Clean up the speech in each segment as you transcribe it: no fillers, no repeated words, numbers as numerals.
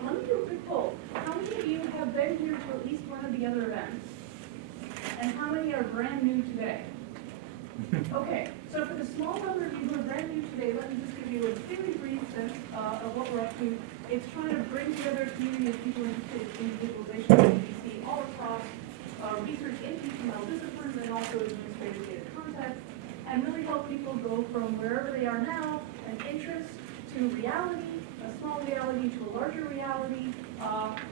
Let me do a quick poll. How many of you have been here to at least one of the other events? And how many are brand new today? Okay, so for the small number of you who are brand new today, let me just give you a very brief sense of what we're up to. It's trying to bring together a community of people interested in visualization of UBC all across research in computational disciplines and also administrative data context, and really help people go from wherever they are now, an interest, to reality, a small reality to a larger reality,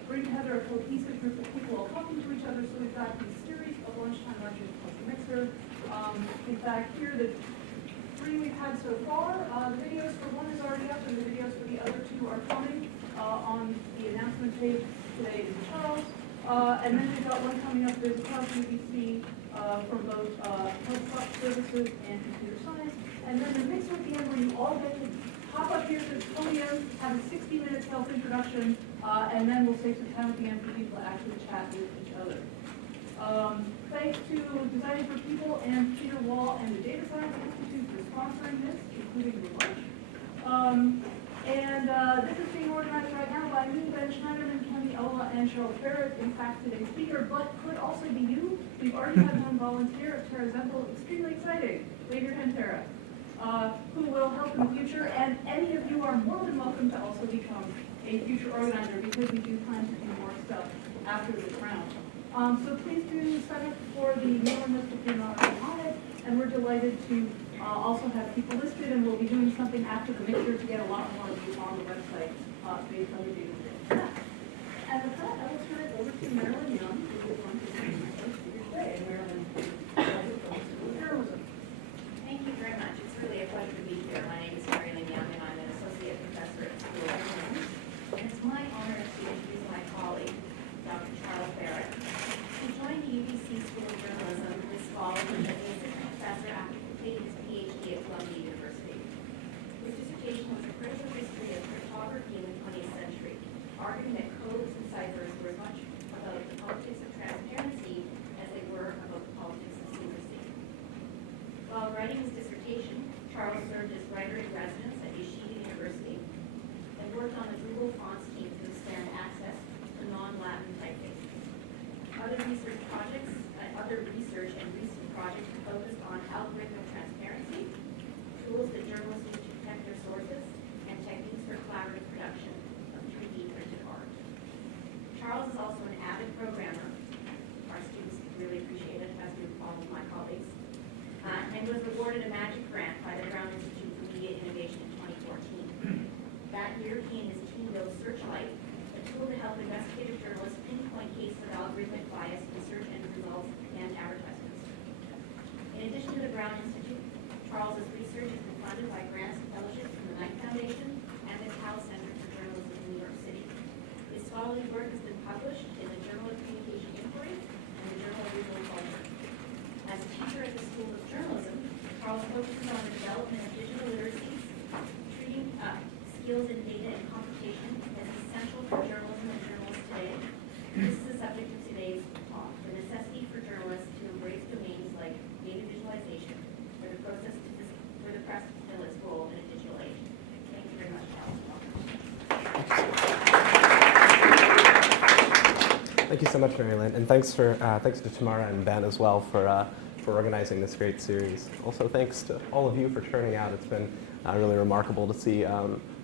bring together a cohesive group of people all talking to each other. So we've got these series of lunchtime lectures plus a mixer. In fact, here the 3 we've had so far, the videos for one is already up and the videos for the other 2 are coming on the announcement page today in Charles. And then we've got one coming up that's across UBC from both health services and computer science. And then the mixer at the end where you all get to hop up here to the podium, have a 60-minute self-introduction, and then we'll save some time at the end for people to actually chat with each other. Thanks to Designing for People and Peter Wall and the Data Science Institute for sponsoring this, including the lunch. This is being organized right now by me, Ben Schneiderman, Kenny Ola, and Cheryl Berret. In fact, today's speaker, but could also be you. We've already had one volunteer, Tara Zempel. Extremely exciting. Wave your hand, Tara. Who will help in the future, and any of you are more than welcome to also become a future organizer because we do plan to do more stuff after this round. So please do sign up for the mailing list if you're not already on it, and we're delighted to also have people listed, and we'll be doing something after the mixer to get a lot more of you on the website based on the data today. And with that, I will turn it over to Marilyn Young, who is going to speak my first speaker today. And Marilyn, journalism. Thank you very much. It's really a pleasure to be here. My name is Marilyn Young, and I'm an associate professor at the School of Journalism. And it's my honor to introduce my colleague, Dr. Charles Berret, who joined the UBC School of Journalism this fall as an assistant professor after completing his PhD at Columbia University. His dissertation was a critical history of cryptography in the 20th century, arguing that codes and ciphers were as much about the politics of transparency as they were about the politics of secrecy. While writing his dissertation, Charles served as writer-in-residence at Yeshiva University and worked on the Google Fonts team to expand access to non-Latin typefaces. Other research and recent projects focused on algorithmic transparency, tools that journalists use to protect their sources, and techniques for collaborative production of 3D printed art. Charles is also an avid programmer. Our students really appreciate it, as do all of my colleagues. And was awarded a Magic Grant by the Brown Institute for Media Innovation in 2014. That year came his keynote Searchlight, a tool to help investigative journalists pinpoint cases of algorithmic bias in search engine results and advertisements. In addition to the Brown Institute, Charles's research has been funded by grants and fellowships from the Knight Foundation and the Howe Center for Journalism in New York City. His scholarly work has been published in the Journal of Communication Inquiry and the Journal of Visual Culture. As a teacher at the School of Journalism, Charles focuses on the development of digital literacies, treating skills in data and computation as essential for journalism and journalists today. This is the subject of today's talk, the necessity for journalists to embrace domains like data visualization for the press to fulfill its role in a digital age. Thank you very much, Charles. Thank you so much, Marilyn, and thanks to Tamara and Ben as well for organizing this great series. Also, thanks to all of you for turning out. It's been really remarkable to see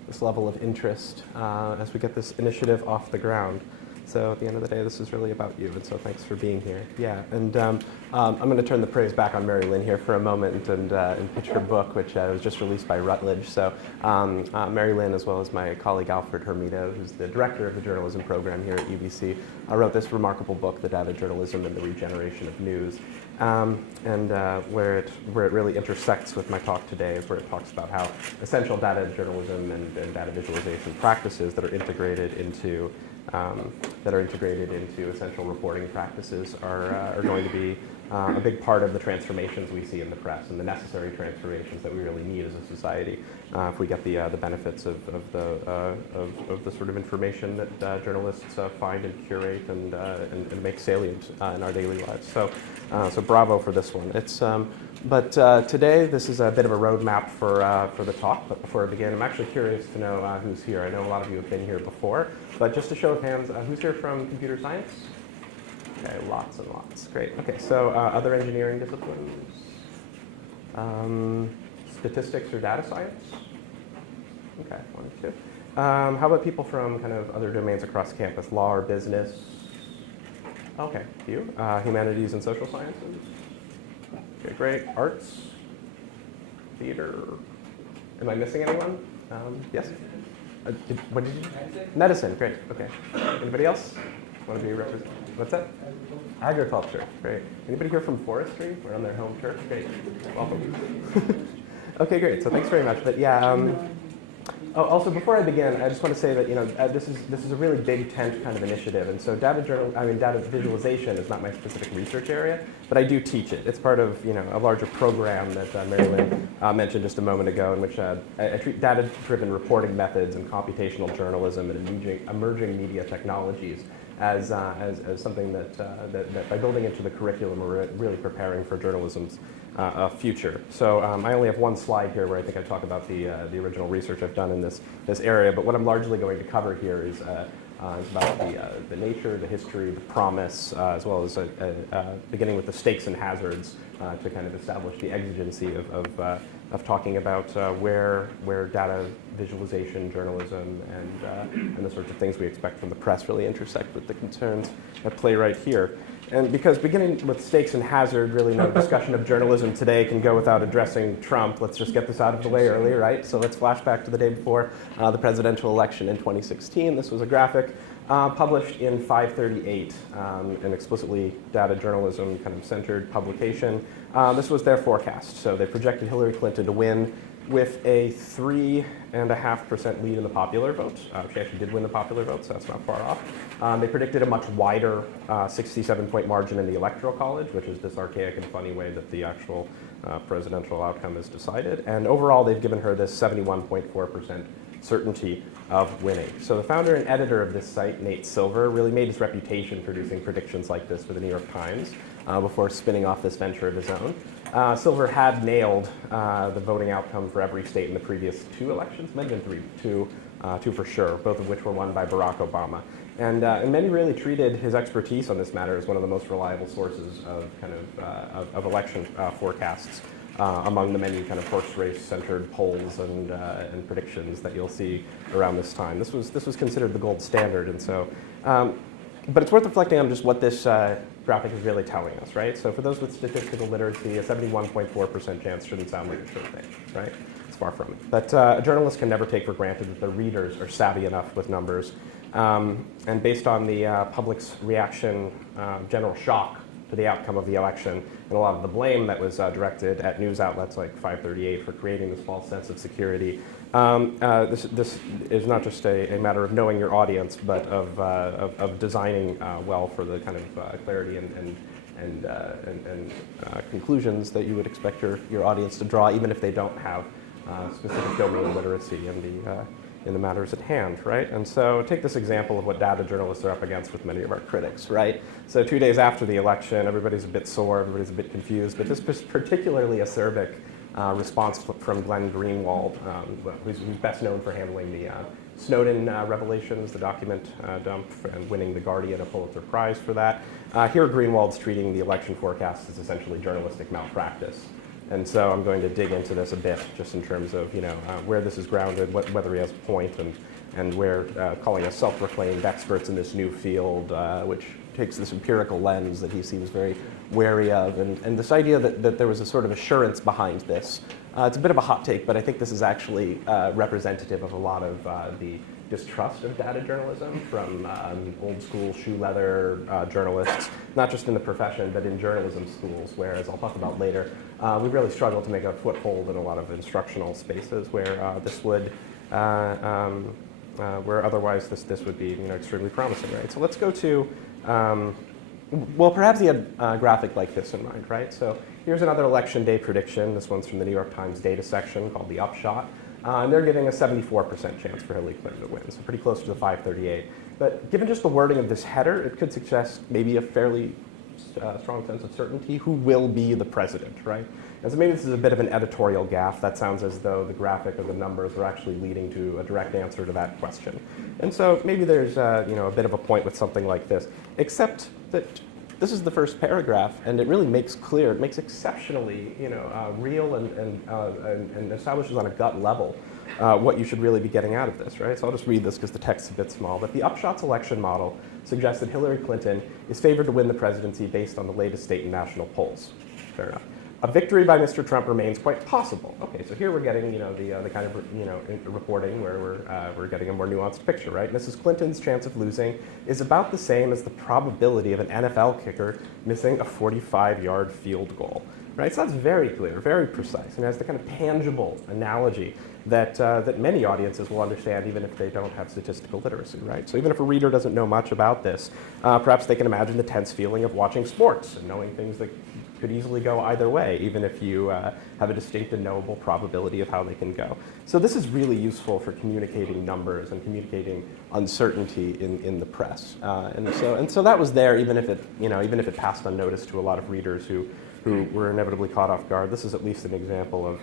this level of interest as we get this initiative off the ground. So at the end of the day, this is really about you, and so thanks for being here. Yeah, and I'm going to turn the praise back on Mary Lynn here for a moment and pitch her book, which was just released by Routledge. So Mary Lynn, as well as my colleague Alfred Hermito, who's the director of the journalism program here at UBC, wrote this remarkable book, The Data Journalism and the Regeneration of News. Where it really intersects with my talk today is where it talks about how essential data journalism and data visualization practices that are integrated into essential reporting practices are going to be a big part of the transformations we see in the press and the necessary transformations that we really need as a society if we get the benefits of the sort of information that journalists find and curate and make salient in our daily lives. So bravo for this one. But today, this is a bit of a roadmap for the talk. But before I begin, I'm actually curious to know who's here. I know a lot of you have been here before, but just a show of hands, who's here from computer science? Okay, lots and lots. Great. Okay, so other engineering disciplines? Statistics or data science? Okay, 1, 2. How about people from kind of other domains across campus, law or business? Okay, you. Humanities and social sciences? Okay, great. Arts? Theater? Am I missing anyone? Yes? What did you? Medicine, great. Okay. Anybody else? Want to be represented? What's that? Agriculture, great. Anybody here from forestry? We're on their home turf, great. Welcome. Okay, great. So thanks very much. But yeah. Also, before I begin, I just want to say that this is a really big tent kind of initiative, and so data visualization is not my specific research area, but I do teach it. It's part of a larger program that Mary Lynn mentioned just a moment ago, in which I treat data-driven reporting methods and computational journalism and emerging media technologies as something that by building into the curriculum, we're really preparing for journalism's future. So I only have one slide here where I think I talk about the original research I've done in this area, but what I'm largely going to cover here is about the nature, the history, the promise, as well as beginning with the stakes and hazards to kind of establish the exigency of talking about where data visualization, journalism, and the sorts of things we expect from the press really intersect with the concerns at play right here. And because beginning with stakes and hazard, really no discussion of journalism today can go without addressing Trump. Let's just get this out of the way early, right? So let's flash back to the day before the presidential election in 2016. This was a graphic published in 538, an explicitly data journalism kind of centered publication. This was their forecast. So they projected Hillary Clinton to win with a 3.5% lead in the popular vote. She actually did win the popular vote, so that's not far off. They predicted a much wider 67-point margin in the Electoral College, which is this archaic and funny way that the actual presidential outcome is decided. And overall, they've given her this 71.4% certainty of winning. So the founder and editor of this site, Nate Silver, really made his reputation producing predictions like this for the New York Times before spinning off this venture of his own. Silver had nailed the voting outcome for every state in the previous 2 elections, might have been 3, 2 for sure, both of which were won by Barack Obama. And many really treated his expertise on this matter as one of the most reliable sources of kind of election forecasts among the many kind of horse race centered polls and predictions that you'll see around this time. This was considered the gold standard, and so. But it's worth reflecting on just what this graphic is really telling us, right? So for those with statistical literacy, a 71.4% chance shouldn't sound like a sure thing, right? It's far from it. But a journalist can never take for granted that the readers are savvy enough with numbers. And based on the public's reaction, general shock to the outcome of the election, and a lot of the blame that was directed at news outlets like 538 for creating this false sense of security, this is not just a matter of knowing your audience, but of designing well for the kind of clarity and conclusions that you would expect your audience to draw, even if they don't have specific domain literacy in the matters at hand, right? And so take this example of what data journalists are up against with many of our critics, right? So 2 days after the election, everybody's a bit sore, everybody's a bit confused, but this was particularly acerbic response from Glenn Greenwald, who's best known for handling the Snowden revelations, the document dump, and winning the Guardian a Pulitzer Prize for that. Here, Greenwald's treating the election forecast as essentially journalistic malpractice. And so I'm going to dig into this a bit, just in terms of where this is grounded, whether he has a point, and where calling us self-proclaimed experts in this new field, which takes this empirical lens that he seems very wary of, and this idea that there was a sort of assurance behind this. It's a bit of a hot take, but I think this is actually representative of a lot of the distrust of data journalism from old school shoe leather journalists, not just in the profession, but in journalism schools, where, as I'll talk about later, we've really struggled to make a foothold in a lot of instructional spaces where this would, where otherwise this would be extremely promising, right? So let's go to Well, perhaps he had a graphic like this in mind, right? So here's another election day prediction. This one's from the New York Times data section called the Upshot. And they're giving a 74% chance for Hillary Clinton to win, so pretty close to the 538. But given just the wording of this header, it could suggest maybe a fairly strong sense of certainty who will be the president, right? And so maybe this is a bit of an editorial gaffe. That sounds as though the graphic or the numbers are actually leading to a direct answer to that question. And so maybe there's a bit of a point with something like this, except that this is the first paragraph, and it really makes clear, it makes exceptionally real and establishes on a gut level what you should really be getting out of this, right? So I'll just read this because the text's a bit small. But the Upshot's election model suggests that Hillary Clinton is favored to win the presidency based on the latest state and national polls. Fair enough. A victory by Mr. Trump remains quite possible. Okay, so here we're getting the kind of reporting where we're getting a more nuanced picture, right? Mrs. Clinton's chance of losing is about the same as the probability of an NFL kicker missing a 45-yard field goal, right? So that's very clear, very precise, and has the kind of tangible analogy that many audiences will understand even if they don't have statistical literacy, right? So even if a reader doesn't know much about this, perhaps they can imagine the tense feeling of watching sports and knowing things that could easily go either way, even if you have a distinct and knowable probability of how they can go. So this is really useful for communicating numbers and communicating uncertainty in the press. And so that was there, even if it passed unnoticed to a lot of readers who were inevitably caught off guard. This is at least an example of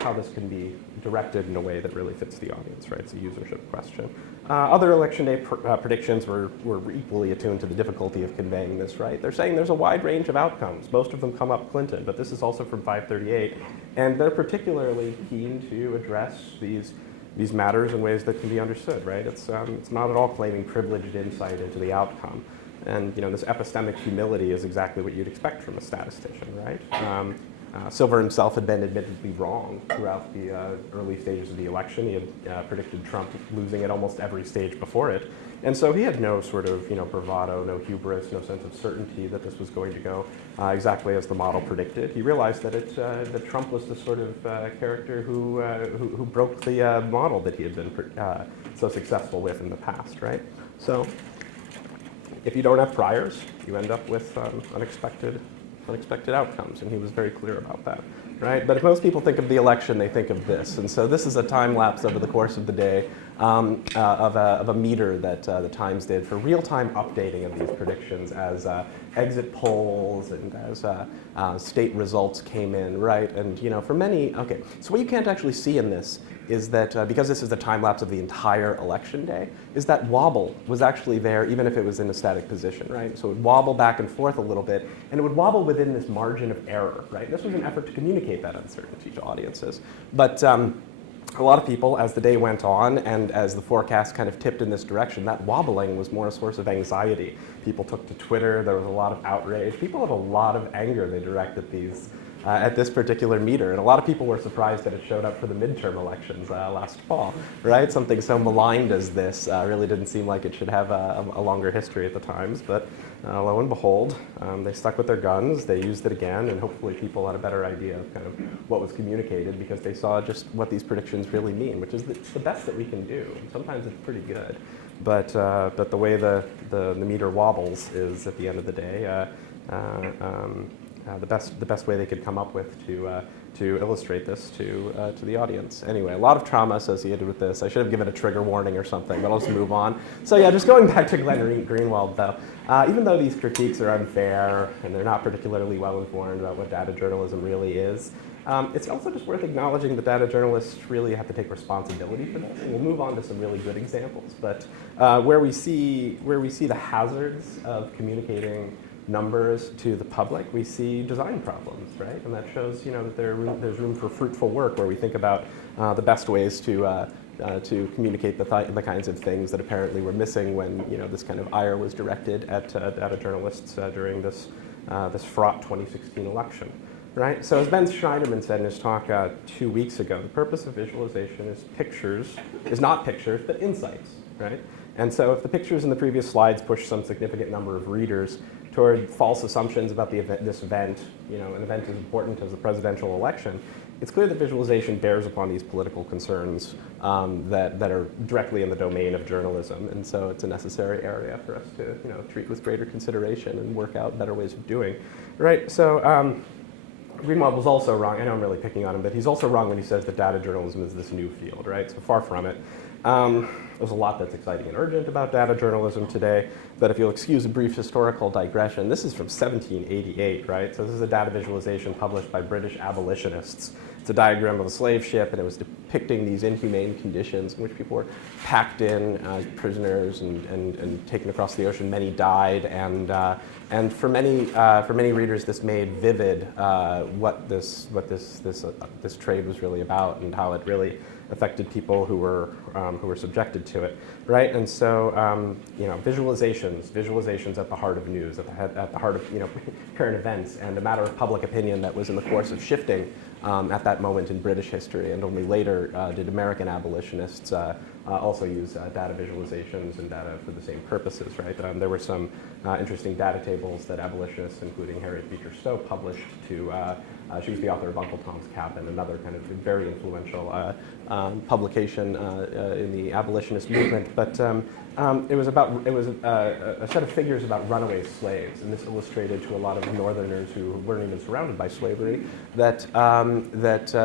how this can be directed in a way that really fits the audience, right? It's a usership question. Other election day predictions were equally attuned to the difficulty of conveying this, right? They're saying there's a wide range of outcomes. Most of them come up Clinton, but this is also from 538. And they're particularly keen to address these matters in ways that can be understood, right? It's not at all claiming privileged insight into the outcome. And this epistemic humility is exactly what you'd expect from a statistician, right? Silver himself had been admittedly wrong throughout the early stages of the election. He had predicted Trump losing at almost every stage before it. And so he had no sort of bravado, no hubris, no sense of certainty that this was going to go exactly as the model predicted. He realized that Trump was the sort of character who broke the model that he had been so successful with in the past, right? So if you don't have priors, you end up with unexpected outcomes, and he was very clear about that, right? But if most people think of the election, they think of this. And so this is a time lapse over the course of the day of a meter that the Times did for real-time updating of these predictions as exit polls and as state results came in, right? And for many, okay, so what you can't actually see in this is that because this is the time lapse of the entire election day, is that wobble was actually there even if it was in a static position, right? So it would wobble back and forth a little bit, and it would wobble within this margin of error, right? This was an effort to communicate that uncertainty to audiences. But a lot of people, as the day went on and as the forecast kind of tipped in this direction, that wobbling was more a source of anxiety. People took to Twitter, there was a lot of outrage. People had a lot of anger they directed at this particular meter. And a lot of people were surprised that it showed up for the midterm elections last fall, right? Something so maligned as this really didn't seem like it should have a longer history at the Times. But lo and behold, they stuck with their guns, they used it again, and hopefully people had a better idea of kind of what was communicated because they saw just what these predictions really mean, which is the best that we can do. Sometimes it's pretty good. But the way the meter wobbles is, at the end of the day, the best way they could come up with to illustrate this to the audience. Anyway, a lot of trauma associated with this. I should have given a trigger warning or something, but I'll just move on. So yeah, just going back to Glenn Greenwald though, even though these critiques are unfair and they're not particularly well informed about what data journalism really is, it's also just worth acknowledging that data journalists really have to take responsibility for this. And we'll move on to some really good examples, but where we see the hazards of communicating numbers to the public, we see design problems, right? And that shows, that there's room for fruitful work where we think about the best ways to communicate the kinds of things that apparently were missing when, this kind of ire was directed at data journalists during this fraught 2016 election, right? So as Ben Schneiderman said in his talk 2 weeks ago, the purpose of visualization is not pictures, but insights, right? And so if the pictures in the previous slides push some significant number of readers toward false assumptions about the event, this event, an event as important as the presidential election, it's clear that visualization bears upon these political concerns that are directly in the domain of journalism, and so it's a necessary area for us to treat with greater consideration and work out better ways of doing. Right. So Greenwald was also wrong. I know I'm really picking on him, but he's also wrong when he says that data journalism is this new field. Right. So far from it. There's a lot that's exciting and urgent about data journalism today, but if you'll excuse a brief historical digression, this is from 1788, right? So this is a data visualization published by British abolitionists. It's a diagram of a slave ship, and it was depicting these inhumane conditions in which people were packed in as prisoners and taken across the ocean. Many died, and for many readers, this made vivid what this trade was really about and how it really affected people who were subjected to it, right? And so visualizations at the heart of news, at the heart of current events, and a matter of public opinion that was in the course of shifting at that moment in British history, and only later did American abolitionists also use data visualizations and data for the same purposes, right? There were some interesting data tables that abolitionists, including Harriet Beecher Stowe, published to. She was the author of Uncle Tom's Cabin, another kind of very influential publication in the abolitionist movement. But it was a set of figures about runaway slaves, and this illustrated to a lot of Northerners who weren't even surrounded by slavery that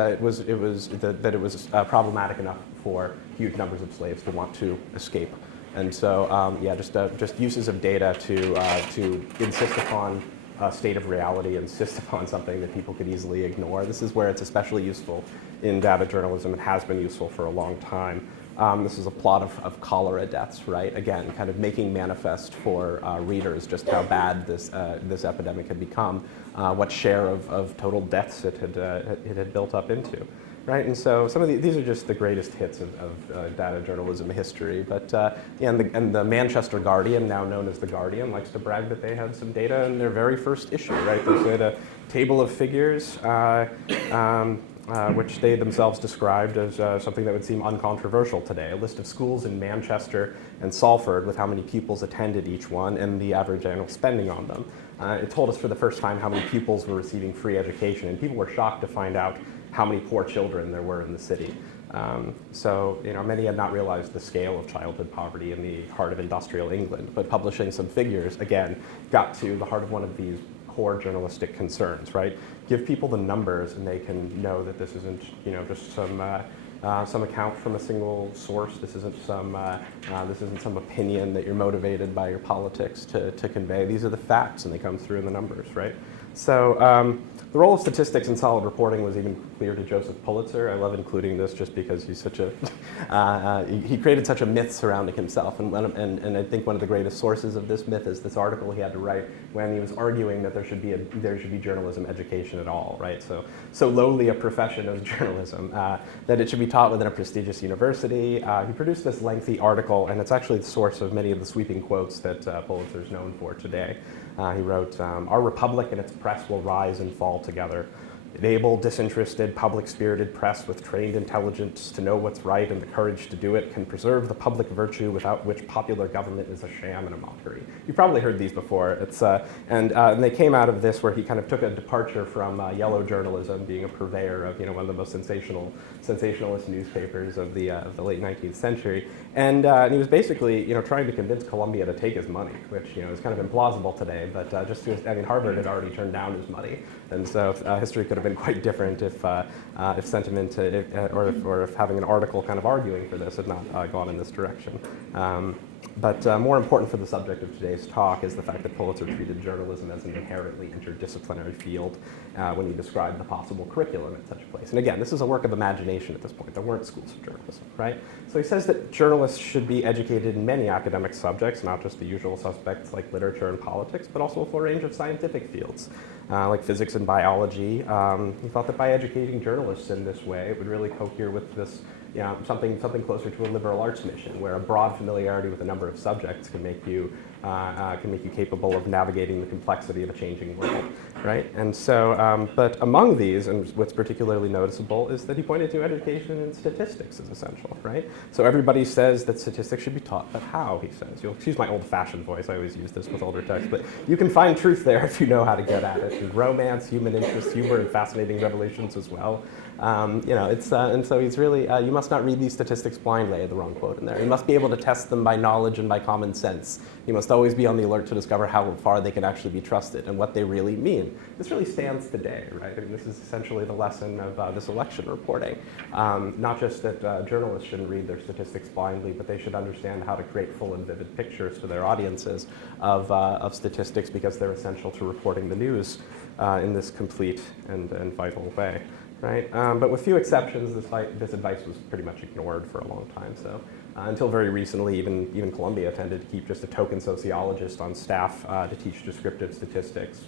it was problematic enough for huge numbers of slaves to want to escape. And so just uses of data to insist upon a state of reality, insist upon something that people could easily ignore. This is where it's especially useful in data journalism. It has been useful for a long time. This is a plot of cholera deaths, right? Again, kind of making manifest for readers just how bad this epidemic had become, what share of total deaths it had built up into. Right, and so some of these are just the greatest hits of data journalism history. But and the Manchester Guardian, now known as the Guardian, likes to brag that they had some data in their very first issue. Right, they had a table of figures, which they themselves described as something that would seem uncontroversial today. A list of schools in Manchester and Salford with how many pupils attended each one and the average annual spending on them. It told us for the first time how many pupils were receiving free education, and people were shocked to find out how many poor children there were in the city. So many had not realized the scale of childhood poverty in the heart of industrial England, but publishing some figures, again, got to the heart of one of these core journalistic concerns, right? Give people the numbers and they can know that this isn't, just some account from a single source. This isn't some opinion that you're motivated by your politics to convey. These are the facts and they come through in the numbers, right? So the role of statistics in solid reporting was even clear to Joseph Pulitzer. I love including this just because he's such a he created such a myth surrounding himself, and I think one of the greatest sources of this myth is this article he had to write when he was arguing that there should be journalism education at all, right? So lowly a profession as journalism that it should be taught within a prestigious university. He produced this lengthy article, and it's actually the source of many of the sweeping quotes that Pulitzer is known for today. He wrote, "Our republic and its press will rise and fall together. An able, disinterested, public-spirited press with trained intelligence to know what's right and the courage to do it can preserve the public virtue without which popular government is a sham and a mockery." You've probably heard these before. And they came out of this where he kind of took a departure from yellow journalism, being a purveyor of one of the most sensationalist newspapers of the late 19th century, and he was basically trying to convince Columbia to take his money, which is kind of implausible today. But Harvard had already turned down his money, and so history could have been quite different if sentiment or if having an article kind of arguing for this had not gone in this direction. But more important for the subject of today's talk is the fact that Pulitzer treated journalism as an inherently interdisciplinary field when he described the possible curriculum at such a place. And again, this is a work of imagination at this point. There weren't schools of journalism, right? So he says that journalists should be educated in many academic subjects, not just the usual suspects like literature and politics, but also a full range of scientific fields like physics and biology. He thought that by educating journalists in this way, it would really cohere with this something closer to a liberal arts mission, where a broad familiarity with a number of subjects can make you can make you capable of navigating the complexity of a changing world, right? And so, but among these, and what's particularly noticeable, is that he pointed to education and statistics as essential, right? So everybody says that statistics should be taught, but how, he says. You'll excuse my old-fashioned voice, I always use this with older texts, but you can find truth there if you know how to get at it. And romance, human interest, humor, and fascinating revelations as well. And so he's really, you must not read these statistics blindly, I had the wrong quote in there. You must be able to test them by knowledge and by common sense. You must always be on the alert to discover how far they can actually be trusted and what they really mean. This really stands today, right? I mean, this is essentially the lesson of this election reporting. Not just that journalists shouldn't read their statistics blindly, but they should understand how to create full and vivid pictures for their audiences of statistics, because they're essential to reporting the news in this complete and vital way. Right? But with few exceptions, this advice was pretty much ignored for a long time. So until very recently, even Columbia tended to keep just a token sociologist on staff to teach descriptive statistics,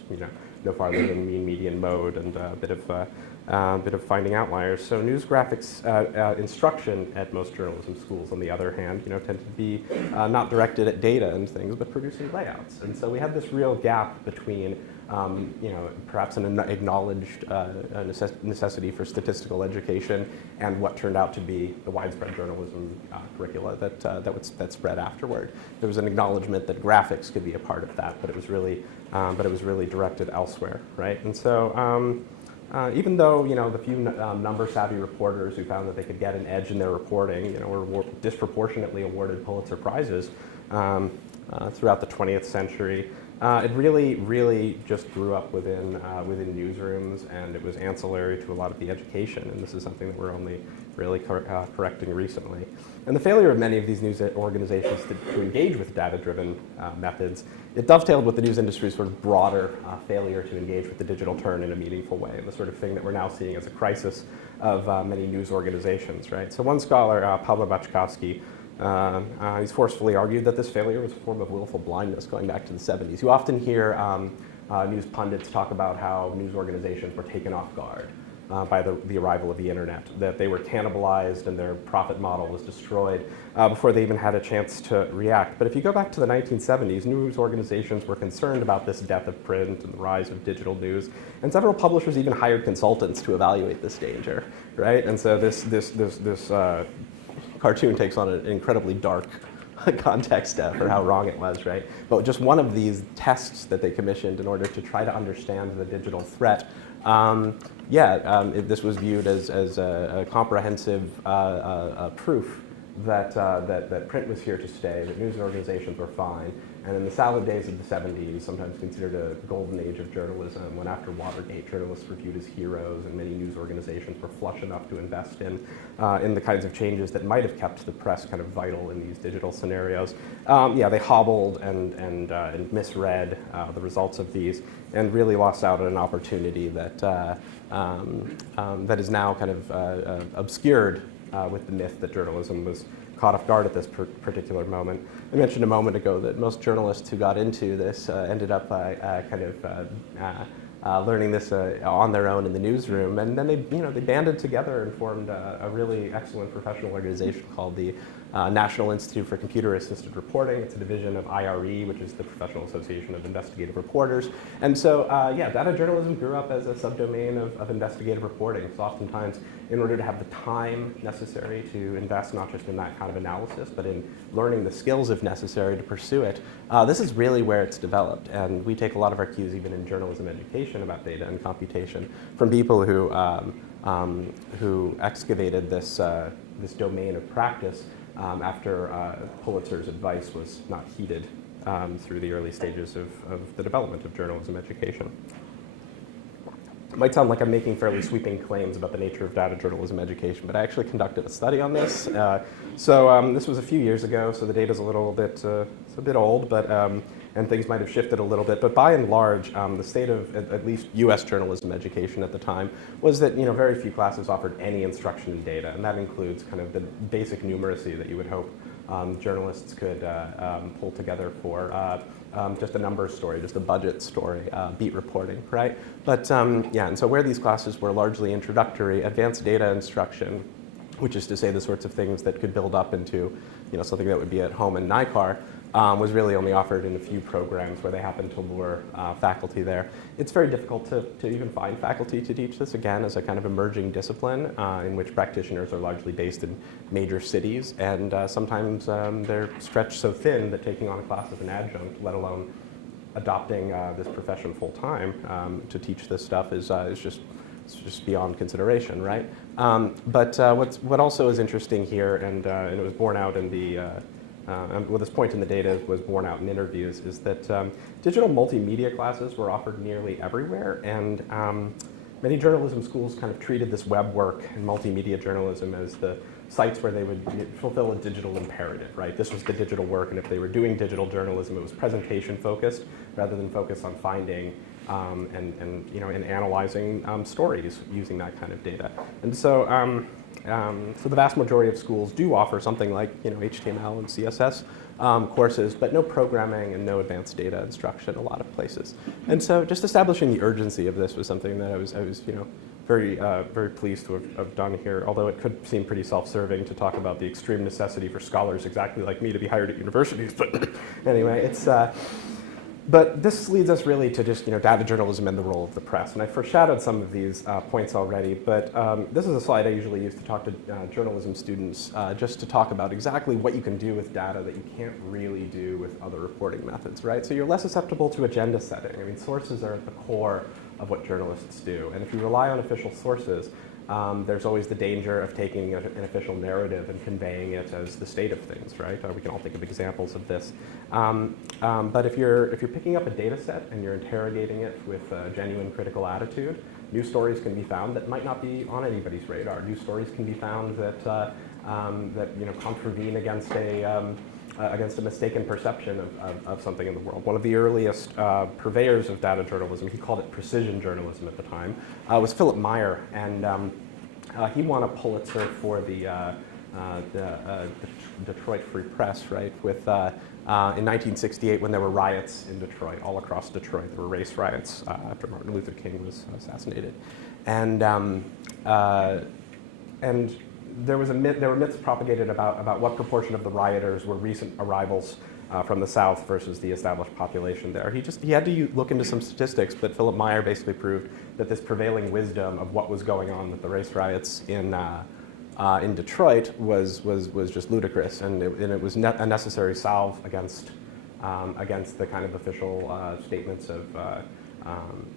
no farther than mean, median, mode, and a bit of finding outliers. So news graphics instruction at most journalism schools, on the other hand, tend to be not directed at data and things, but producing layouts. And so we had this real gap between perhaps an acknowledged necessity for statistical education and what turned out to be the widespread journalism curricula that spread afterward. There was an acknowledgement that graphics could be a part of that, but it was really directed elsewhere, right? And so even though the few number-savvy reporters who found that they could get an edge in their reporting, were disproportionately awarded Pulitzer Prizes throughout the 20th century. It really just grew up within newsrooms, and it was ancillary to a lot of the education, and this is something that we're only really correcting recently. And the failure of many of these news organizations to engage with data-driven methods, it dovetailed with the news industry's sort of broader failure to engage with the digital turn in a meaningful way, the sort of thing that we're now seeing as a crisis of many news organizations, right? So one scholar, Pablo Bachkowski, he's forcefully argued that this failure was a form of willful blindness going back to the 70s. You often hear news pundits talk about how news organizations were taken off guard by the arrival of the internet, that they were cannibalized and their profit model was destroyed before they even had a chance to react. But if you go back to the 1970s, news organizations were concerned about this death of print and the rise of digital news, and several publishers even hired consultants to evaluate this danger, right? And so this cartoon takes on an incredibly dark context for how wrong it was, right? But just one of these tests that they commissioned in order to try to understand the digital threat, this was viewed as a comprehensive proof that print was here to stay, that news organizations were fine. And in the salad days of the 70s, sometimes considered a golden age of journalism, when after Watergate, journalists were viewed as heroes, and many news organizations were flush enough to invest in the kinds of changes that might have kept the press kind of vital in these digital scenarios. They hobbled and misread the results of these, and really lost out on an opportunity that is now kind of obscured with the myth that journalism was caught off guard at this particular moment. I mentioned a moment ago that most journalists who got into this ended up learning this on their own in the newsroom, and then they banded together and formed a really excellent professional organization called the National Institute for Computer-Assisted Reporting. It's a division of IRE, which is the Professional Association of Investigative Reporters. And so, data journalism grew up as a subdomain of investigative reporting. So oftentimes, in order to have the time necessary to invest not just in that kind of analysis, but in learning the skills if necessary to pursue it, this is really where it's developed. And we take a lot of our cues, even in journalism education, about data and computation from people who excavated this domain of practice after Pulitzer's advice was not heeded through the early stages of the development of journalism education. It might sound like I'm making fairly sweeping claims about the nature of data journalism education, but I actually conducted a study on this. This was a few years ago, so the data's a little bit, it's a bit old, but and things might have shifted a little bit. But by and large, the state of at least U.S. journalism education at the time was that very few classes offered any instruction in data, and that includes kind of the basic numeracy that you would hope journalists could pull together for just a numbers story, just a budget story, beat reporting, right? But and so where these classes were largely introductory, advanced data instruction, which is to say the sorts of things that could build up into something that would be at home in NICAR, was really only offered in a few programs where they happen to lure faculty there. It's very difficult to even find faculty to teach this, again, as a kind of emerging discipline in which practitioners are largely based in major cities, and sometimes they're stretched so thin that taking on a class as an adjunct, let alone adopting this profession full-time to teach this stuff is just beyond consideration, right? But what also is interesting here, and it was borne out in the well, this point in the data was borne out in interviews, is that digital multimedia classes were offered nearly everywhere, and many journalism schools kind of treated this web work and multimedia journalism as the sites where they would fulfill a digital imperative, right? This was the digital work, and if they were doing digital journalism, it was presentation focused rather than focused on finding and analyzing stories using that kind of data. And so, so the vast majority of schools do offer something like HTML and CSS courses, but no programming and no advanced data instruction in a lot of places. And so, just establishing the urgency of this was something that I was very pleased to have done here. Although it could seem pretty self-serving to talk about the extreme necessity for scholars exactly like me to be hired at universities, but anyway, it's. But this leads us really to just data journalism and the role of the press. And I foreshadowed some of these points already, but this is a slide I usually use to talk to journalism students just to talk about exactly what you can do with data that you can't really do with other reporting methods, right? So you're less susceptible to agenda setting. I mean, sources are at the core of what journalists do. And if you rely on official sources, there's always the danger of taking an official narrative and conveying it as the state of things, right? We can all think of examples of this. But if you're picking up a data set and you're interrogating it with a genuine critical attitude, new stories can be found that might not be on anybody's radar. New stories can be found that contravene against a mistaken perception of something in the world. One of the earliest purveyors of data journalism, he called it precision journalism at the time, was Philip Meyer, and he won a Pulitzer for the Detroit Free Press, right, with in 1968 when there were riots in Detroit, all across Detroit. There were race riots after Martin Luther King was assassinated. And there were myths propagated about what proportion of the rioters were recent arrivals from the South versus the established population there. He had to look into some statistics, but Philip Meyer basically proved that this prevailing wisdom of what was going on with the race riots in Detroit was just ludicrous, and it was a necessary salve against the kind of official statements of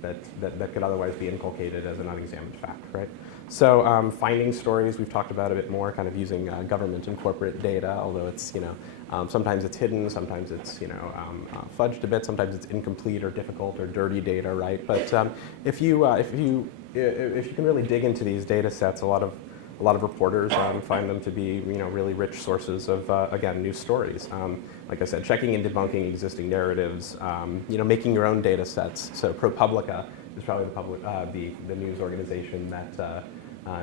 that could otherwise be inculcated as an unexamined fact, right? So finding stories, we've talked about a bit more, kind of using government and corporate data, although it's, sometimes it's hidden, sometimes it's, fudged a bit, sometimes it's incomplete or difficult or dirty data, right? But if you can really dig into these data sets, a lot of reporters find them to be, really rich sources of, again, news stories. Like I said, checking and debunking existing narratives, making your own data sets. So ProPublica is probably the news organization that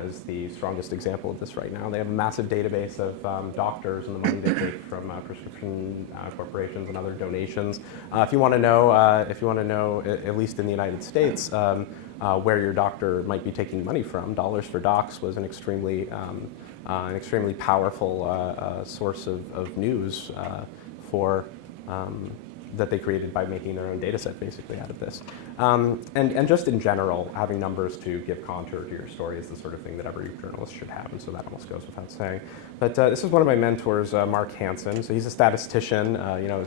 is the strongest example of this right now. They have a massive database of doctors and the money they take from prescription corporations and other donations. If you want to know, at least in the United States, where your doctor might be taking money from, Dollars for Docs was an extremely powerful source of news for that they created by making their own data set basically out of this. And just in general, having numbers to give contour to your story is the sort of thing that every journalist should have, and so that almost goes without saying. But this is one of my mentors, Mark Hanson. So he's a statistician,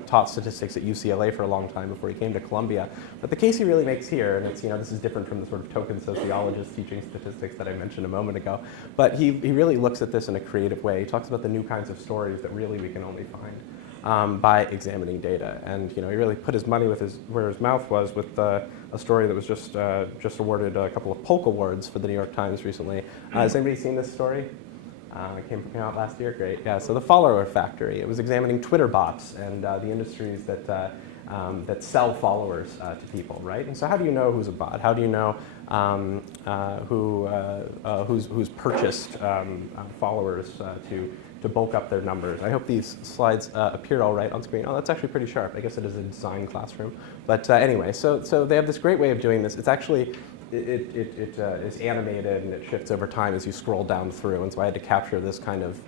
taught statistics at UCLA for a long time before he came to Columbia. But the case he really makes here, and it's, this is different from the sort of token sociologist teaching statistics that I mentioned a moment ago, but he really looks at this in a creative way. He talks about the new kinds of stories that really we can only find by examining data, and he really put his money where his mouth was with a story that was just awarded a couple of Polk Awards for the New York Times recently. Has anybody seen this story? It came out last year. Great, yeah. So the Follower Factory. It was examining Twitter bots and the industries that sell followers to people, right? And so how do you know who's a bot? How do you know who's purchased followers to bulk up their numbers? I hope these slides appear all right on screen. Oh, that's actually pretty sharp. I guess it is a design classroom. But anyway, so they have this great way of doing this. It's actually, it is animated and it shifts over time as you scroll down through. And so I had to capture this kind of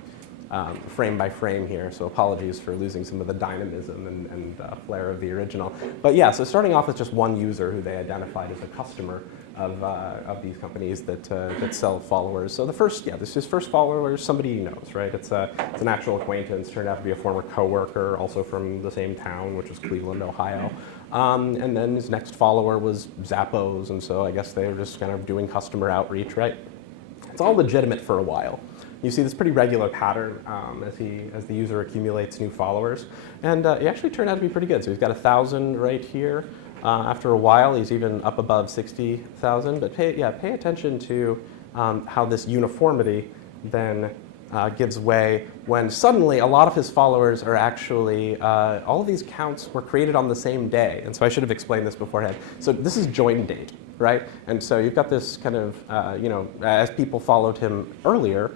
frame by frame here, so apologies for losing some of the dynamism and flair of the original. But yeah, so starting off with just one user who they identified as a customer of these companies that sell followers. So the first, his first follower is somebody he knows, right? It's an actual acquaintance, turned out to be a former coworker, also from the same town, which was Cleveland, Ohio. And then his next follower was Zappos, and so I guess they were just kind of doing customer outreach, right? It's all legitimate for a while. You see this pretty regular pattern as the user accumulates new followers, and he actually turned out to be pretty good. So he's got 1,000 right here. After a while, he's even up above 60,000. But pay attention to how this uniformity then gives way when suddenly a lot of his followers are actually, all of these counts were created on the same day. And so I should have explained this beforehand. So this is join date, right? And so you've got this kind of, as people followed him earlier,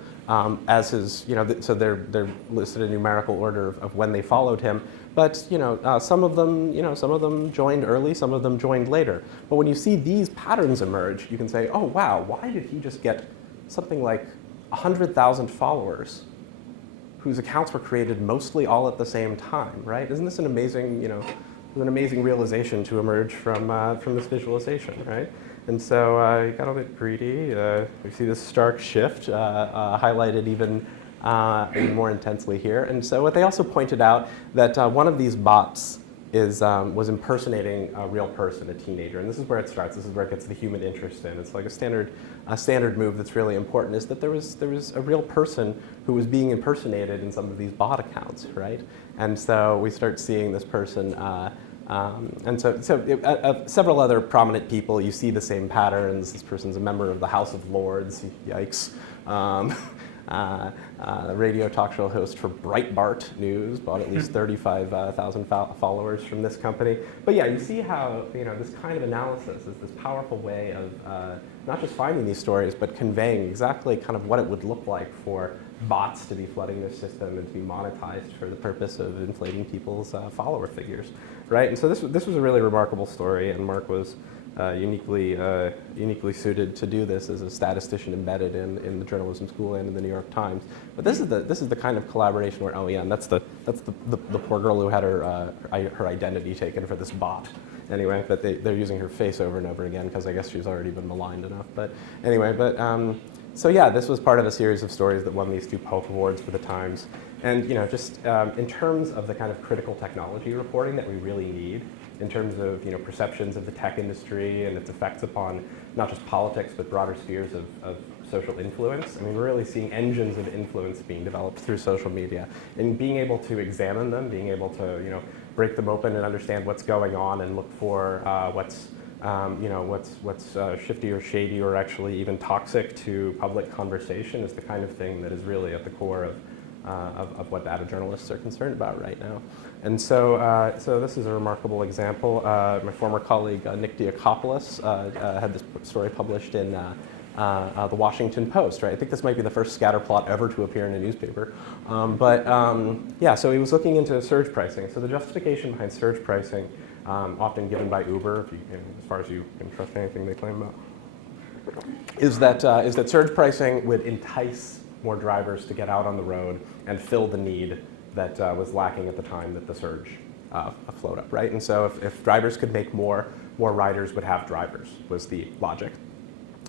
as his, so they're listed in numerical order of when they followed him. But some of them joined early, some of them joined later. But when you see these patterns emerge, you can say, oh wow, why did he just get something like 100,000 followers whose accounts were created mostly all at the same time, right? Isn't this an amazing, an amazing realization to emerge from this visualization, right? And so you got a bit greedy. We see this stark shift highlighted even more intensely here. And so what they also pointed out that one of these bots was impersonating a real person, a teenager. And this is where it starts. This is where it gets the human interest in. It's like a standard move that's really important is that there was a real person who was being impersonated in some of these bot accounts, right? And so we start seeing this person. And so several other prominent people, you see the same patterns. This person's a member of the House of Lords, yikes. A radio talk show host for Breitbart News, bought at least 35,000 followers from this company. But yeah, you see how this kind of analysis is this powerful way of not just finding these stories, but conveying exactly kind of what it would look like for bots to be flooding this system and to be monetized for the purpose of inflating people's follower figures, right? And so this was a really remarkable story, and Mark was uniquely suited to do this as a statistician embedded in the journalism school and in the New York Times. But this is the kind of collaboration where, oh yeah, and that's the poor girl who had her identity taken for this bot. Anyway, but they're using her face over and over again because I guess she's already been maligned enough. But anyway, so yeah, this was part of a series of stories that won these 2 Pope Awards for the Times. And just in terms of the kind of critical technology reporting that we really need, in terms of perceptions of the tech industry and its effects upon not just politics but broader spheres of social influence. I mean, we're really seeing engines of influence being developed through social media, and being able to examine them, being able to break them open and understand what's going on and look for what's shifty or shady or actually even toxic to public conversation is the kind of thing that is really at the core of what data journalists are concerned about right now. And so this is a remarkable example. My former colleague, Nick Diakopoulos, had this story published in the Washington Post, right? I think this might be the first scatter plot ever to appear in a newspaper. Yeah, so he was looking into surge pricing. So the justification behind surge pricing, often given by Uber, as far as you can trust anything they claim about, is that surge pricing would entice more drivers to get out on the road and fill the need that was lacking at the time that the surge flowed up, right? And so if drivers could make more riders would have drivers, was the logic.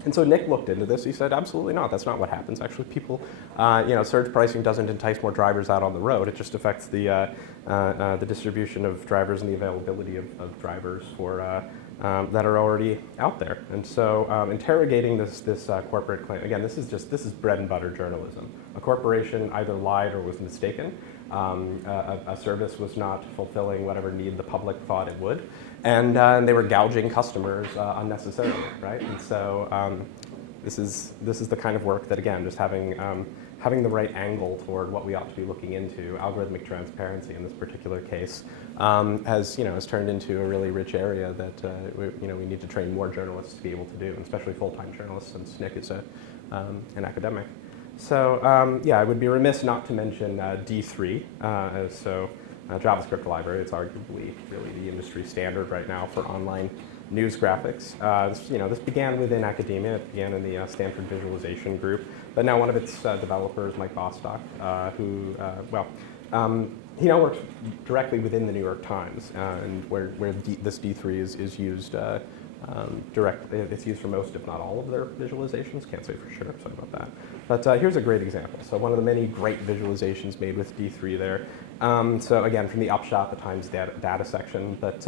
And so Nick looked into this. He said, absolutely not. That's not what happens. Actually, people, surge pricing doesn't entice more drivers out on the road. It just affects the distribution of drivers and the availability of drivers for that are already out there. And so interrogating this corporate claim, again, this is bread and butter journalism. A corporation either lied or was mistaken. A service was not fulfilling whatever need the public thought it would. And they were gouging customers unnecessarily, right? And so this is the kind of work that, again, just having the right angle toward what we ought to be looking into, algorithmic transparency in this particular case, has turned into a really rich area that we need to train more journalists to be able to do, and especially full-time journalists, since Nick is an academic. So yeah, I would be remiss not to mention D3. JavaScript library, it's arguably really the industry standard right now for online news graphics. This began within academia. It began in the Stanford Visualization Group, but now one of its developers, Mike Bostock, he now works directly within the New York Times, and where this D3 is used it's used for most, if not all, of their visualizations. Can't say for sure, sorry about that. But here's a great example. So one of the many great visualizations made with D3 there. So again, from the upshot, the Times data section. But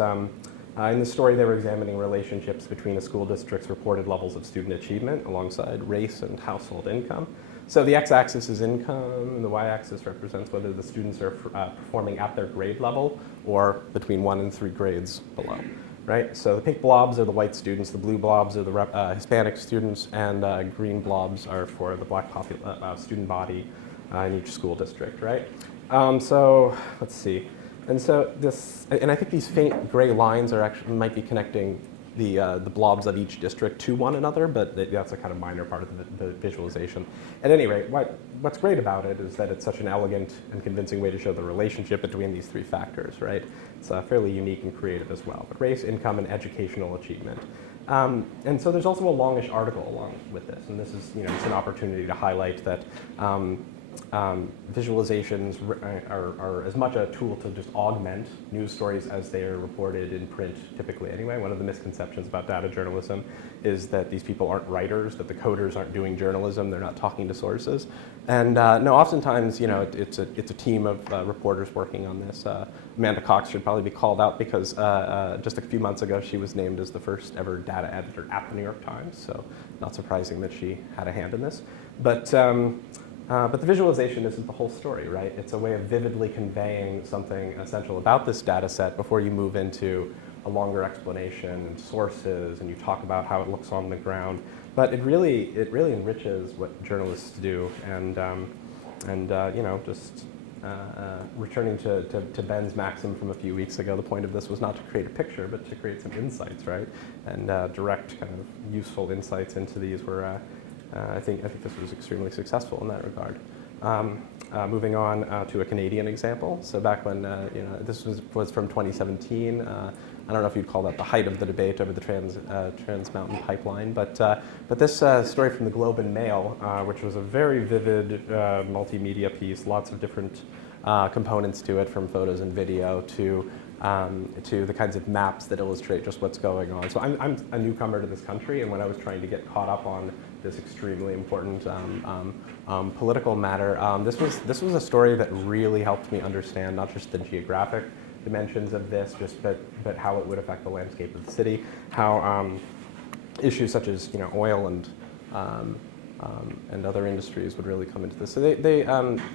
in the story, they were examining relationships between a school district's reported levels of student achievement alongside race and household income. So the x-axis is income, and the y-axis represents whether the students are performing at their grade level or between 1 and 3 grades below. Right? So the pink blobs are the white students, the blue blobs are the Hispanic students, and green blobs are for the black student body in each school district, right? So let's see. And so I think these faint gray lines might be connecting the blobs of each district to one another, but that's a kind of minor part of the visualization. At any rate, what's great about it is that it's such an elegant and convincing way to show the relationship between these 3 factors, right? It's fairly unique and creative as well. But race, income, and educational achievement. And so there's also a longish article along with this, and this is, it's an opportunity to highlight that visualizations are as much a tool to just augment news stories as they are reported in print typically anyway. One of the misconceptions about data journalism is that these people aren't writers, that the coders aren't doing journalism, they're not talking to sources. And no, oftentimes, it's a team of reporters working on this. Amanda Cox should probably be called out because just a few months ago she was named as the first ever data editor at the New York Times, so not surprising that she had a hand in this. But the visualization isn't the whole story, right? It's a way of vividly conveying something essential about this data set before you move into a longer explanation and sources, and you talk about how it looks on the ground. But it really enriches what journalists do, and returning to Ben's maxim from a few weeks ago, the point of this was not to create a picture, but to create some insights, right? And direct kind of useful insights into these were. I think this was extremely successful in that regard. Moving on to a Canadian example. So back when this was from 2017. I don't know if you'd call that the height of the debate over the Trans Mountain Pipeline, but this story from the Globe and Mail, which was a very vivid multimedia piece, lots of different components to it, from photos and video to the kinds of maps that illustrate just what's going on. So I'm a newcomer to this country, and when I was trying to get caught up on this extremely important political matter, this was a story that really helped me understand not just the geographic dimensions of this, but how it would affect the landscape of the city, how issues such as oil and other industries would really come into this. So they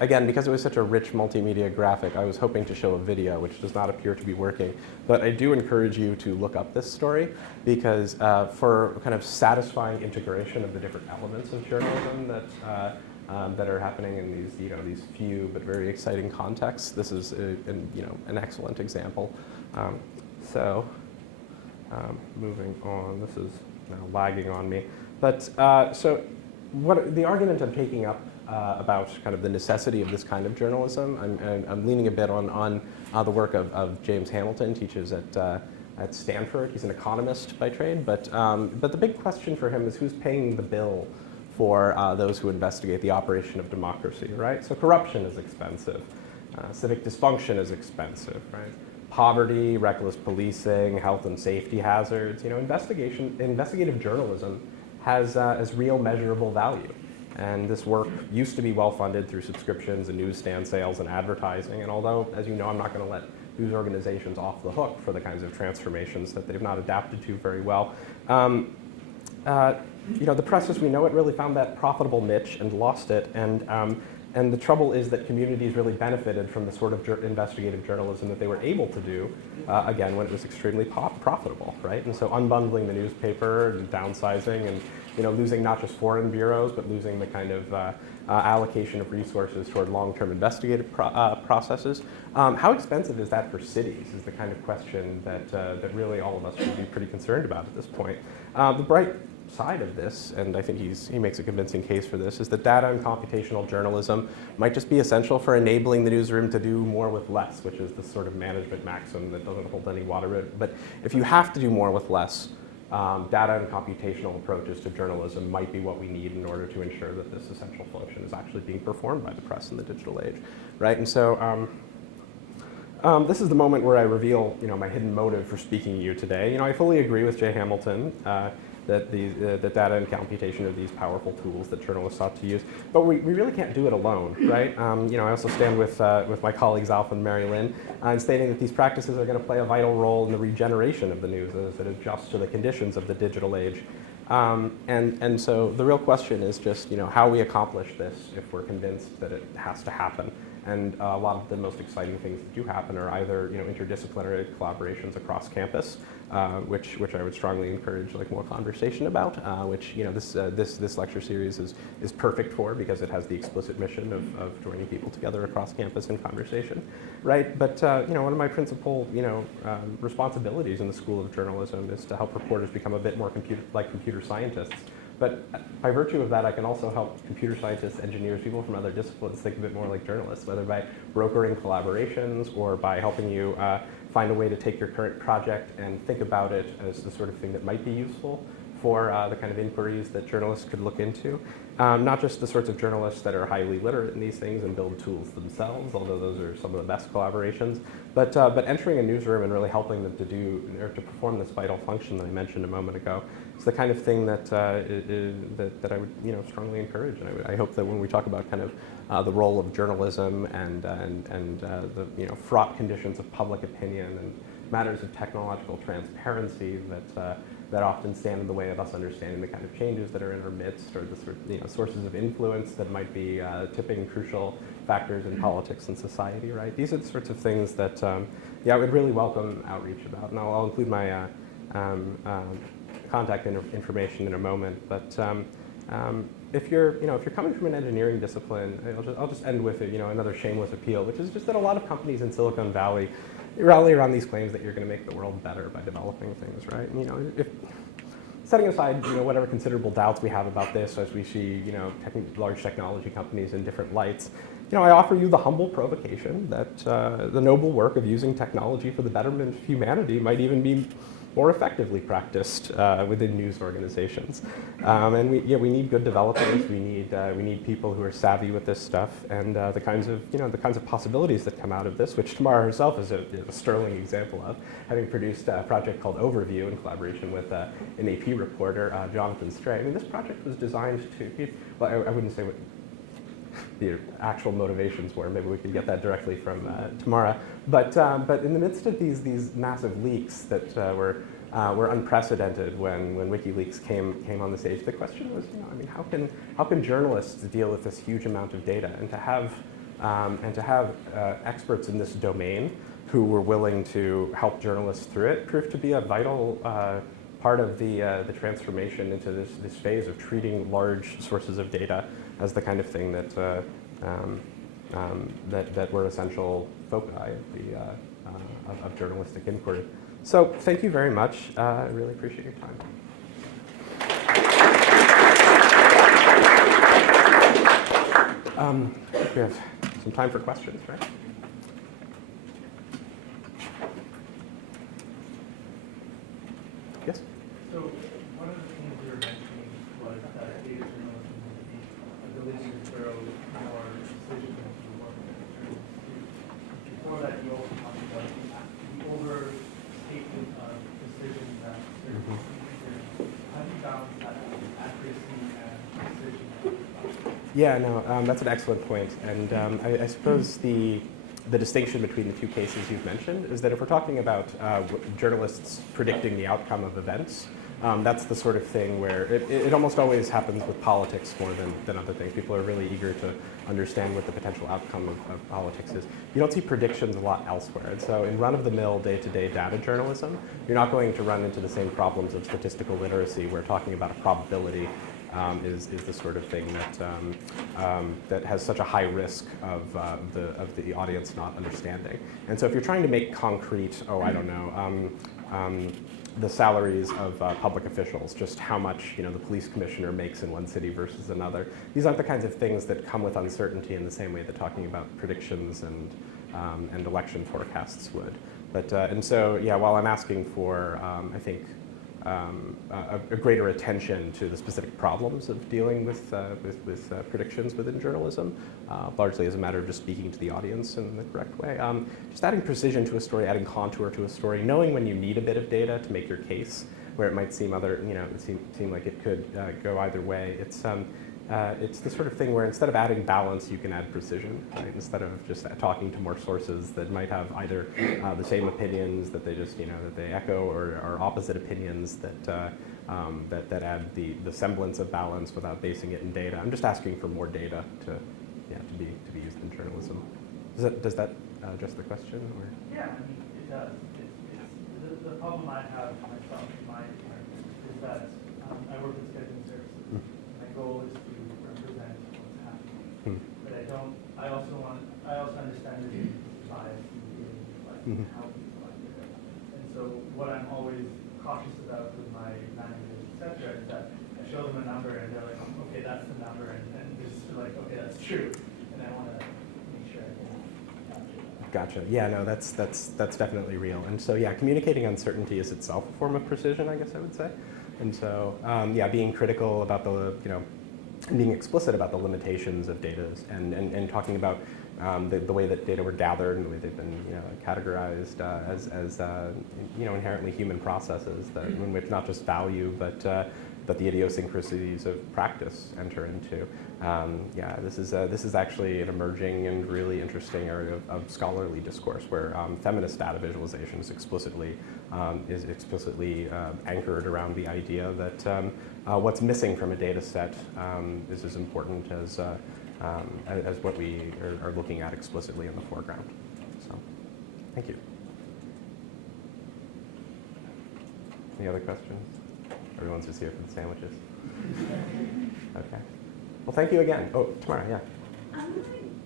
again, because it was such a rich multimedia graphic, I was hoping to show a video, which does not appear to be working. But I do encourage you to look up this story, because for kind of satisfying integration of the different elements of journalism that are happening in these few but very exciting contexts, this is an excellent example. Moving on, this is now lagging on me. But so what the argument I'm taking up about kind of the necessity of this kind of journalism, I'm leaning a bit on the work of James Hamilton, teaches at Stanford. He's an economist by trade, but the big question for him is who's paying the bill for those who investigate the operation of democracy, right? So corruption is expensive, civic dysfunction is expensive, right? Poverty, reckless policing, health and safety hazards. Investigative journalism has real measurable value. And this work used to be well-funded through subscriptions and newsstand sales and advertising. And although, as you know, I'm not going to let news organizations off the hook for the kinds of transformations that they've not adapted to very well, the press as we know it really found that profitable niche and lost it. And the trouble is that communities really benefited from the sort of investigative journalism that they were able to do, again, when it was extremely profitable, right? And so unbundling the newspaper and downsizing and losing not just foreign bureaus, but losing the kind of allocation of resources toward long-term investigative processes. How expensive is that for cities is the kind of question that really all of us should be pretty concerned about at this point. The bright side of this, and I think he makes a convincing case for this, is that data and computational journalism might just be essential for enabling the newsroom to do more with less, which is the sort of management maxim that doesn't hold any water. But if you have to do more with less, data and computational approaches to journalism might be what we need in order to ensure that this essential function is actually being performed by the press in the digital age, right? And so this is the moment where I reveal, my hidden motive for speaking to you today. I fully agree with Jay Hamilton that the data and computation are these powerful tools that journalists ought to use, but we really can't do it alone, right? I also stand with my colleagues Alpha and Mary Lynn in stating that these practices are going to play a vital role in the regeneration of the news as it adjusts to the conditions of the digital age. And so the real question is just, how we accomplish this if we're convinced that it has to happen. And a lot of the most exciting things that do happen are either, interdisciplinary collaborations across campus, which I would strongly encourage more conversation about, which this lecture series is perfect for because it has the explicit mission of joining people together across campus in conversation, right? But one of my principal responsibilities in the School of Journalism is to help reporters become a bit more computer scientists. But by virtue of that, I can also help computer scientists, engineers, people from other disciplines think a bit more like journalists, whether by brokering collaborations or by helping you find a way to take your current project and think about it as the sort of thing that might be useful for the kind of inquiries that journalists could look into. Not just the sorts of journalists that are highly literate in these things and build tools themselves, although those are some of the best collaborations, but entering a newsroom and really helping them to do or to perform this vital function that I mentioned a moment ago. It's the kind of thing that that I would strongly encourage, and I hope that when we talk about kind of the role of journalism and the fraught conditions of public opinion and matters of technological transparency that often stand in the way of us understanding the kind of changes that are in our midst, or the sort of, sources of influence that might be tipping crucial factors in politics and society, right? These are the sorts of things that, I would really welcome outreach about, and I'll include my contact information in a moment. But if you're coming from an engineering discipline, I'll just end with another shameless appeal, which is just that a lot of companies in Silicon Valley rally around these claims that you're going to make the world better by developing things, right? If setting aside whatever considerable doubts we have about this as we see large technology companies in different lights, I offer you the humble provocation that the noble work of using technology for the betterment of humanity might even be more effectively practiced within news organizations. And we need good developers. We need people who are savvy with this stuff, and the kinds of possibilities that come out of this, which Tamara herself is a sterling example of, having produced a project called Overview in collaboration with an AP reporter, Jonathan Stray. This project was designed to, I wouldn't say what the actual motivations were. Maybe we could get that directly from Tamara. But in the midst of these massive leaks that were unprecedented when WikiLeaks came on the stage, the question was, how can journalists deal with this huge amount of data, and to have experts in this domain who were willing to help journalists through it proved to be a vital part of the transformation into this phase of treating large sources of data as the kind of thing that were essential foci of journalistic inquiry. So thank you very much. I really appreciate your time. We have some time for questions, right? Yes? So one of the things you were mentioning was that data journalism has the ability to throw more decisions into the work. Before that, you also talked about the overstatement of decisions that certain procedures. How do you balance that accuracy and precision? Yeah, no, that's an excellent point. And I suppose the distinction between the two cases you've mentioned is that if we're talking about journalists predicting the outcome of events, that's the sort of thing where it almost always happens with politics more than other things. People are really eager to understand what the potential outcome of politics is. You don't see predictions a lot elsewhere. And so in run-of-the-mill, day-to-day data journalism, you're not going to run into the same problems of statistical literacy where talking about a probability is the sort of thing that has such a high risk of the audience not understanding. And so if you're trying to make concrete, the salaries of public officials, just how much the police commissioner makes in one city versus another, these aren't the kinds of things that come with uncertainty in the same way that talking about predictions and election forecasts would. But and so while I'm asking for I think a greater attention to the specific problems of dealing with predictions within journalism, largely as a matter of just speaking to the audience in the correct way. Just adding precision to a story, adding contour to a story, knowing when you need a bit of data to make your case, where it might seem seem like it could go either way. It's the sort of thing where instead of adding balance, you can add precision, right? Instead of just talking to more sources that might have either the same opinions that they just, that they echo, or opposite opinions that add the semblance of balance without basing it in data. I'm just asking for more data to be used in journalism. Does that address the question? Or? Yeah, I mean, it does. It's the problem I have myself in my department is that I work with scheduling services. My goal is to represent what's happening, but I also understand the bias in dealing with how people like it. And so what I'm always cautious about with my managers, et cetera, is that I show them a number and they're like, okay, that's the number, and they're just like, okay, that's true, and I want to make sure I can capture that. Gotcha. Yeah, no, that's definitely real. And so, yeah, communicating uncertainty is itself a form of precision, I guess I would say. And so, being critical about being explicit about the limitations of data and talking about the way that data were gathered and the way they've been, categorized as inherently human processes that in which not just value but the idiosyncrasies of practice enter into. This is actually an emerging and really interesting area of scholarly discourse where feminist data visualization is explicitly anchored around the idea that what's missing from a data set is as important as what we are looking at explicitly in the foreground. So, thank you. Any other questions? Everyone's just here for the sandwiches. Okay. Well, thank you again. Oh, Tamara, yeah. I'm wondering,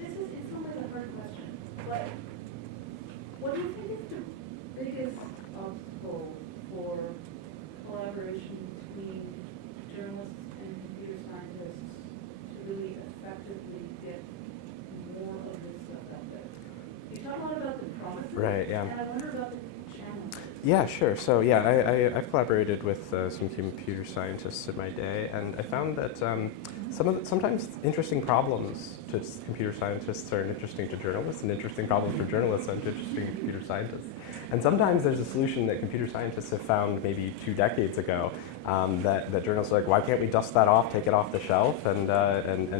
this is in some way a hard question, but what do you think is the biggest obstacle for collaboration between journalists and computer scientists to really effectively get more of this stuff out there? You talk a lot about the promises, Right, yeah. and I wonder about the challenges. Yeah, sure. So yeah, I've collaborated with some computer scientists in my day, and I found that sometimes interesting problems to computer scientists are interesting to journalists, and interesting problems for journalists are interesting to computer scientists. And sometimes there's a solution that computer scientists have found maybe 2 decades ago that journalists are like, why can't we dust that off, take it off the shelf, and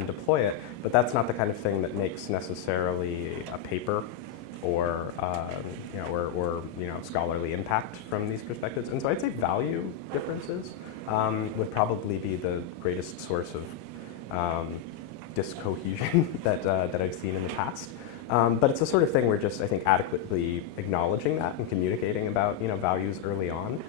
deploy it? But that's not the kind of thing that makes necessarily a paper or scholarly impact from these perspectives. And so I'd say value differences would probably be the greatest source of discohesion that I've seen in the past. But it's the sort of thing where just, I think, adequately acknowledging that and communicating about values early on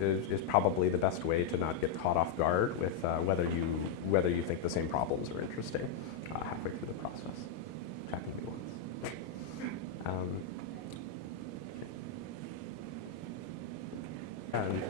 is probably the best way to not get caught off guard with whether you think the same problems are interesting halfway through the process. Checking me once. And